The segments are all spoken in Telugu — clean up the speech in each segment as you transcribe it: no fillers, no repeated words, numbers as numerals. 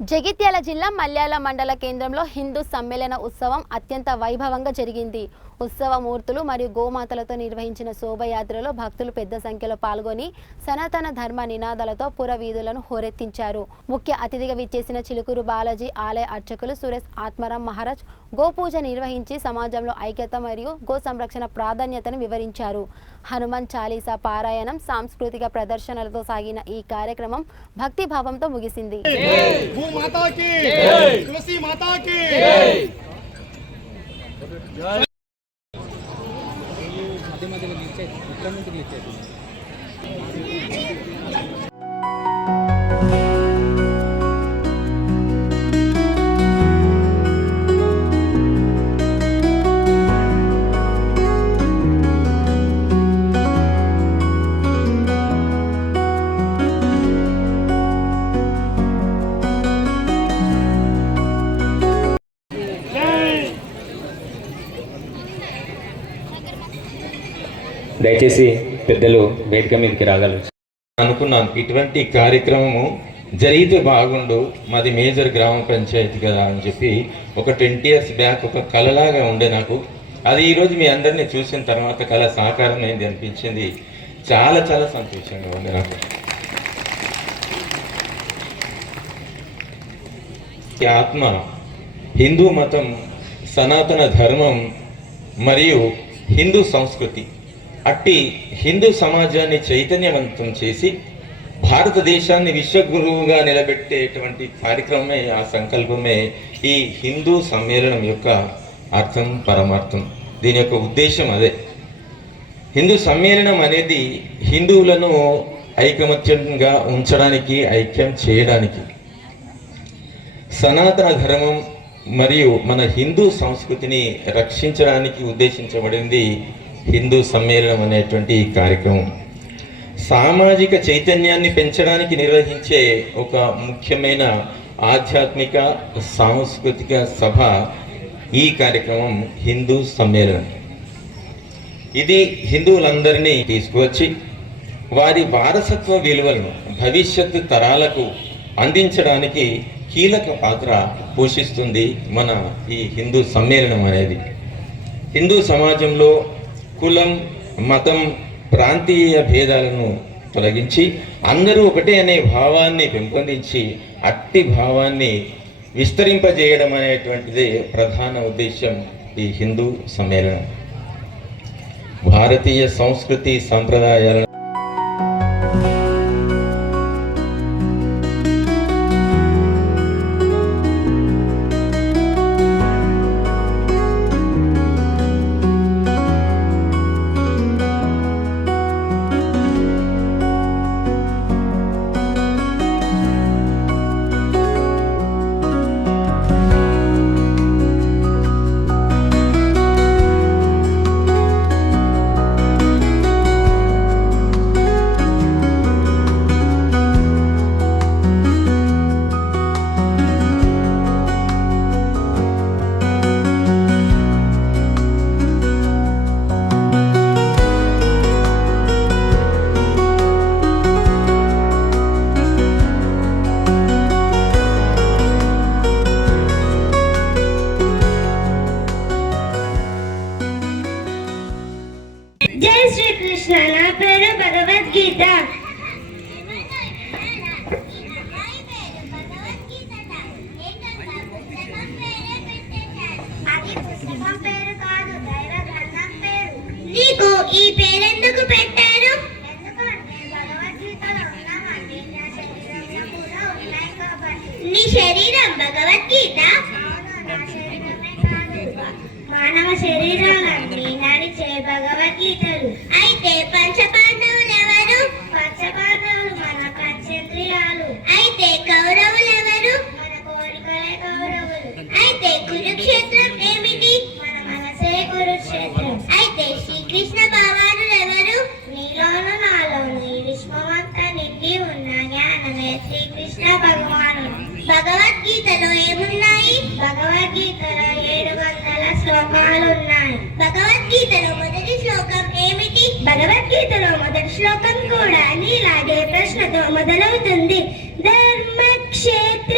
జగిత్యాల జిల్లా మల్యాల మండల కేంద్రంలో హిందూ సమ్మేళన ఉత్సవం అత్యంత వైభవంగా జరిగింది. ఉత్సవ మూర్తులు మరియు గోమాతలతో నిర్వహించిన శోభయాత్రలో భక్తులు పెద్ద సంఖ్యలో పాల్గొని సనాతన ధర్మ నినాదాలతో పురవీధులను హోరెత్తించారు. ముఖ్య అతిథిగా విచ్చేసిన చిలుకూరు బాలాజీ ఆలయ అర్చకులు సురేష్ ఆత్మారాం మహారాజ్ గోపూజ నిర్వహించి సమాజంలో ఐక్యత మరియు గో సంరక్షణ ప్రాధాన్యతను వివరించారు. హనుమాన్ చాలీసా పారాయణం, సాంస్కృతిక ప్రదర్శనలతో సాగిన ఈ కార్యక్రమం భక్తి భావంతో ముగిసింది. దయచేసి పెద్దలు వేదిక మీదకి రాగలరు అనుకున్నాను. ఇటువంటి కార్యక్రమము జరిగితే బాగుండు, మాది మేజర్ గ్రామ పంచాయతీ కదా అని చెప్పి ఒక 20 years బ్యాక్ ఒక కళలాగా ఉండే నాకు. అది ఈరోజు మీ అందరినీ చూసిన తర్వాత కళ సాకారం అయింది అనిపించింది. చాలా చాలా సంతోషంగా ఉంది నాకు. ఈ ఆత్మ, హిందూ మతం, సనాతన ధర్మం మరియు హిందూ సంస్కృతి అట్టి హిందూ సమాజాన్ని చైతన్యవంతం చేసి భారతదేశాన్ని విశ్వగురువుగా నిలబెట్టేటువంటి కార్యక్రమమే, ఆ సంకల్పమే ఈ హిందూ సమ్మేళనం యొక్క అర్థం, పరమార్థం. దీని యొక్క ఉద్దేశం అదే. హిందూ సమ్మేళనం అనేది హిందువులను ఐకమత్యంగా ఉంచడానికి, ఐక్యం చేయడానికి, సనాతన ధర్మం మరియు మన హిందూ సంస్కృతిని రక్షించడానికి ఉద్దేశించబడింది హిందూ సమ్మేళనం అనేటువంటి ఈ కార్యక్రమం. సామాజిక చైతన్యాన్ని పెంచడానికి నిర్వహించే ఒక ముఖ్యమైన ఆధ్యాత్మిక సాంస్కృతిక సభ ఈ కార్యక్రమం హిందూ సమ్మేళనం. ఇది హిందువులందరినీ తీసుకువచ్చి వారి వారసత్వ విలువలను భవిష్యత్తు తరాలకు అందించడానికి కీలక పాత్ర పోషిస్తుంది మన ఈ హిందూ సమ్మేళనం అనేది. హిందూ సమాజంలో కులం, మతం, ప్రాంతీయ భేదాలను తొలగించి అందరూ ఒకటే అనే భావాన్ని పెంపొందించి అట్టి భావాన్ని విస్తరింపజేయడం అనేటువంటిదే ప్రధాన ఉద్దేశం ఈ హిందూ సమ్మేళనం. భారతీయ సంస్కృతి సంప్రదాయాలను జై శ్రీకృష్ణ. నా పేరు భగవద్గీత. నీకు ఈ పేరెందుకు పెట్టారు? నీ శరీరం భగవద్గీత. మానవ శరీరాలన్నీ నడిచే భగవద్గీతలు. అయితే పంచపాండవులు ఎవరు? పంచపాండవులు మన పంచేంద్రియాలు. అయితే కౌరవులు ఎవరు? మన కోరికలే కౌరవులు. అయితే కురుక్షేత్రం ఏమిటి? మన మనసే కురుక్షేత్రం. అయితే శ్రీకృష్ణ భగవానుడు ఎవరు? నీలోను నాలోను ఈ విశ్వమంతా నిండి ఉన్న జ్ఞానమే శ్రీకృష్ణ భగవానుడు. భగవద్గీతలో ఏమున్నాయి? భగవద్గీతలో 700 శ్లోకాలు ఉన్నాయి. భగవద్గీతలో మొదటి శ్లోకం ఏమిటి? భగవద్గీతలో మొదటి శ్లోకం కూడా నీలాగే ప్రశ్నతో మొదలవుతుంది. ధర్మక్షేత్ర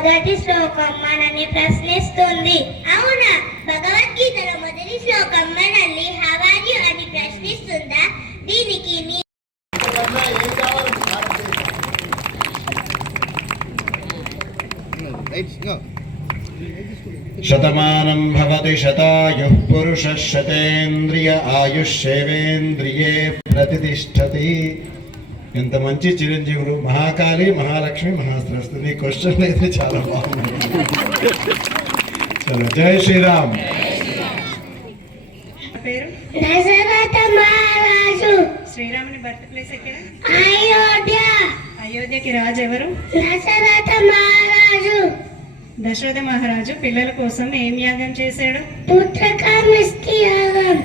మొదటి శ్లోకం మనని ప్రశ్నిస్తుంది. అవునా? భగవద్గీతలో మొదటి శ్లోకం మనల్ని హౌ ఆర్ యు అని ప్రశ్నిస్తుందా? దీనికి శతమానం భవతి శతాయుః పురుషః శతేంద్రియ ఆయుష్యేవేంద్రియే ప్రతిష్టతి. ఎంత మంచి చిరంజీవులు! మహాకాళి, మహాలక్ష్మి, మహాసరస్వతి. నీ క్వశ్చన్ అయితే చాలా బాగుంది. చలో, జై శ్రీరామ్. దశరథ మహారాజు. శ్రీరాముని బర్త్ ప్లేస్ ఎక్కడ? అయోధ్య. అయోధ్యకి రాజు ఎవరు? దశరథ మహారాజు. దశరథ మహారాజు పిల్లల కోసం ఏం యాగం చేశాడు? పుత్రకామేష్టి యాగం.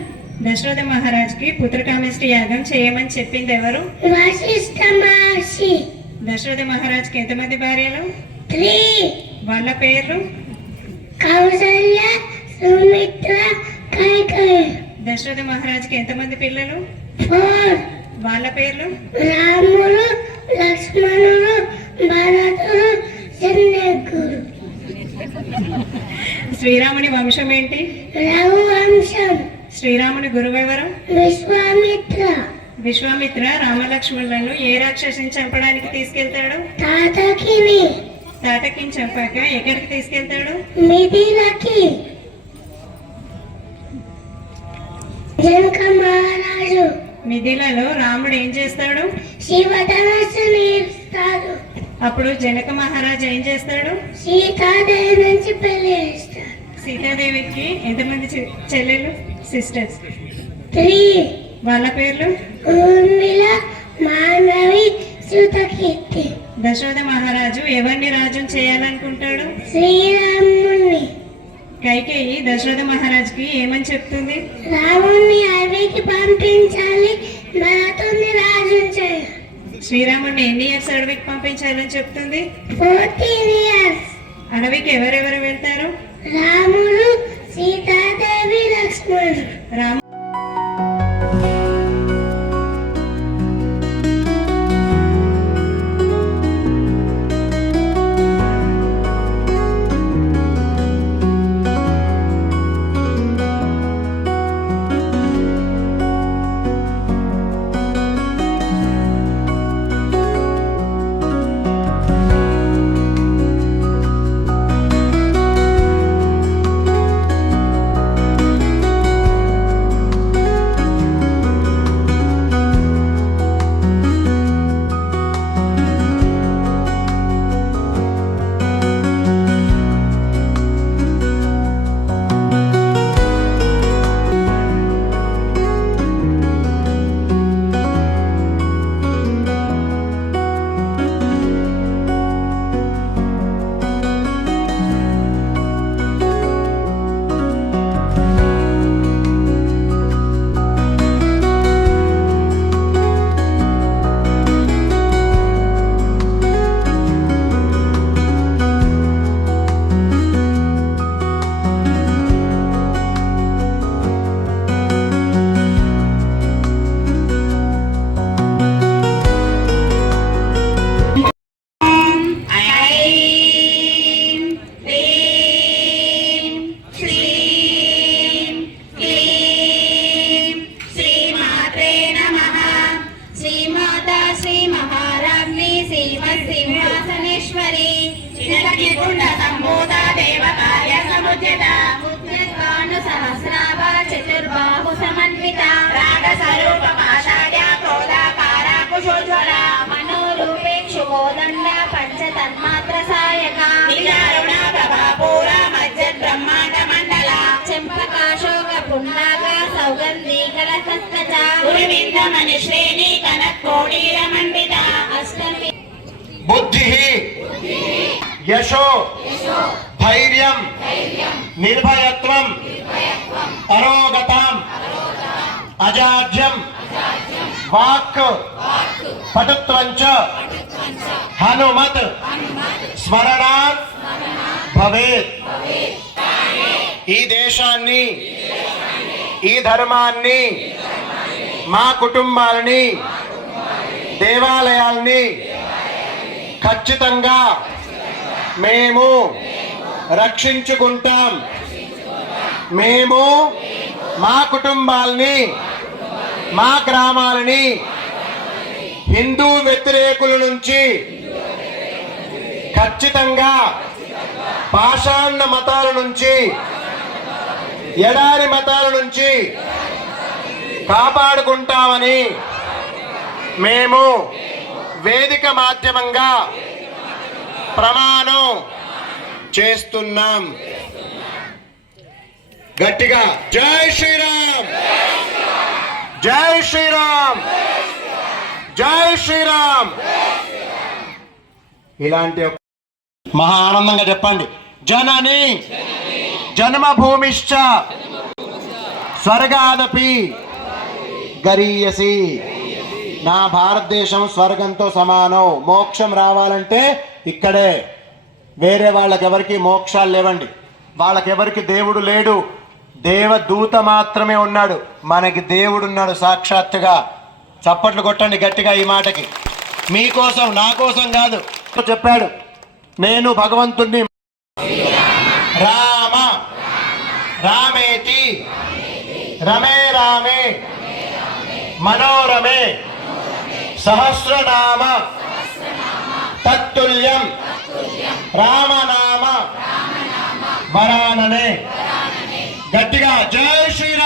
దశరథ మహారాజుకి పుత్రకామేష్టి యాగం చేయమని చెప్పింది ఎవరు? వశిష్ఠ మహర్షి. దశరథ మహారాజుకి ఎంతమంది భార్యలు? 3. వాళ్ళ పేర్లు? కౌసల్య, సుమిత్ర, కైకేయి. దశరథ మహారాజుకి ఎంతమంది పిల్లలు? 4. వాళ్ళ పేర్లు? రాముడు, లక్ష్మణుడు, భరతుడు, శత్రుఘ్నుడు. శ్రీరాముని వంశం ఏంటి? రఘువంశం. శ్రీరాముని గురువు ఎవరు? విశ్వామిత్ర. విశ్వామిత్ర రామలక్ష్మణులను ఏ రాక్షసిని చంపడానికి తీసుకెళ్తాడు? తాతకిని. తాటకిని చంపాక ఎక్కడికి తీసుకెళ్తాడు? మిథిలకి. జనక మహారాజు. మిథిలలో రాముడు ఏం చేస్తాడు? శివధనస్సు నేర్పుతాడు. అప్పుడు జనక మహారాజు ఏం చేస్తాడు? సీతాదేవి నుంచి పెళ్లి చేస్తాడు. సీతాదేవికి ఎంతమంది చెల్లెలు, సిస్టర్స్? 3. వాళ్ళ పేర్లు? ఊర్మిళ, మానవి, సుతకీర్తి. దశరథ మహారాజు ఎవరిని రాజును చేయాలనుకుంటాడు? శ్రీరాముని. కైకేయి దశరథ మహారాజుకి ఏమని చెప్తుంది? రాముణ్ణి అడవికి పంపించాలి, భరతుని రాజుని చేయాలి. శ్రీరాముడిని ఎన్ని ఇయర్స్ అడవికి పంపించాలని చెప్తుంది? 14 years. అడవికి ఎవరెవరు వెళ్తారు? రాముడు, సీతాదేవి, లక్ష్మణుడు. రాము చతుర్బాహు సమన్విత రాగ స్వరూప పాషాఢ్య క్రోధాకార కుశోజ్వల మనోరూపేక్షు కోదండ పంచ తన్మాత్ర సాయక విచారుణ ప్రభాపూర మధ్య బ్రహ్మాండ మండల చెంపకాశోక పున్నాగ సౌగంధి కలసస్కచ ఉరివింద మణి శ్రేణి కనకోడీర మండిత అష్టమి బుద్ధి, యశో, ధైర్యం, నిర్భయత్వం, అరోగతం, అజాడ్యం, వాక్, పటుత్వంచ, హనుమత్, స్మరణాత్ భవేత్. ఈ దేశాన్ని, ఈ ధర్మాన్ని, మా కుటుంబాలని, దేవాలయాల్ని ఖచ్చితంగా మేము రక్షించుకుంటాం. మేము మా కుటుంబాల్ని, మా గ్రామాలని హిందూ వ్యతిరేకుల నుంచి ఖచ్చితంగా, పాషాణ మతాల నుంచి, ఎడారి మతాల నుంచి కాపాడుకుంటామని మేము వేదిక మాధ్యమంగా ప్రమాణం చేస్తున్నాం. గట్టిగా జై శ్రీరామ్, జై శ్రీరామ్, జై శ్రీరామ్. ఇలాంటి మహా ఆనందంగా చెప్పండి. జనని జన్మభూమిశ్చ స్వర్గాదపి గరీయసి. నా భారతదేశం స్వర్గంతో సమానం. మోక్షం రావాలంటే ఇక్కడే. వేరే వాళ్ళకెవరికి మోక్షాలు లేవండి. వాళ్ళకెవరికి దేవుడు లేడు. దేవదూత మాత్రమే ఉన్నాడు. మనకి దేవుడు ఉన్నాడు సాక్షాత్తుగా. చప్పట్లు కొట్టండి గట్టిగా ఈ మాటకి. మీకోసం, నా కోసం కాదు. చెప్పాడు, నేను భగవంతుణ్ణి. రామ రామేతి రమే రామే మనోరమే సహస్రనామ తత్తుల్యం రామనామ వరాననే. గట్టిగా జై శ్రీరామ్.